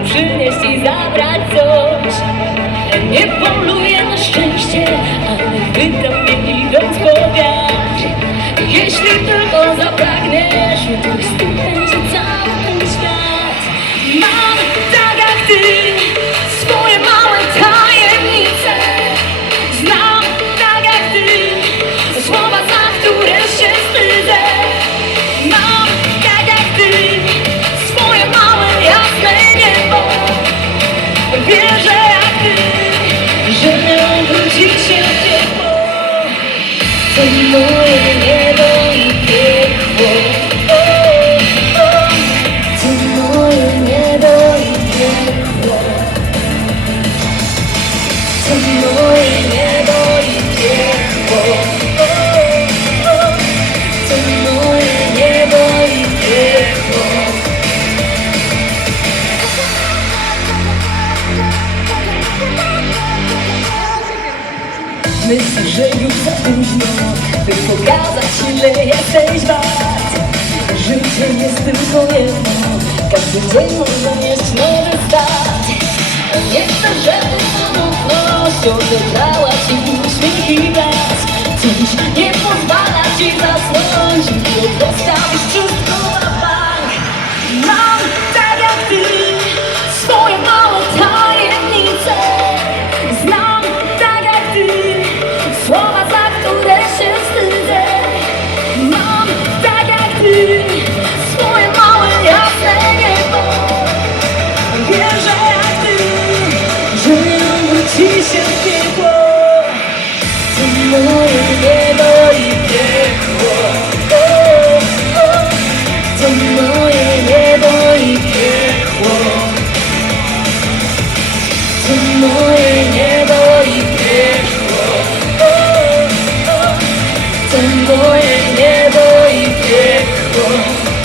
Muszę przynieść i zabrać coś. Nie poluję na szczęście Ale pytam mnie idąc po wiatr Jeśli tak Tonight, yeah. myśl, że już za późno? By pokazać ile jesteś wart. Życie jest tylko jedno. Każdy dzień można mieć nowy start. Nie chcę, żeby samotność odebrała ci uśmiech i Don't go and never you get one.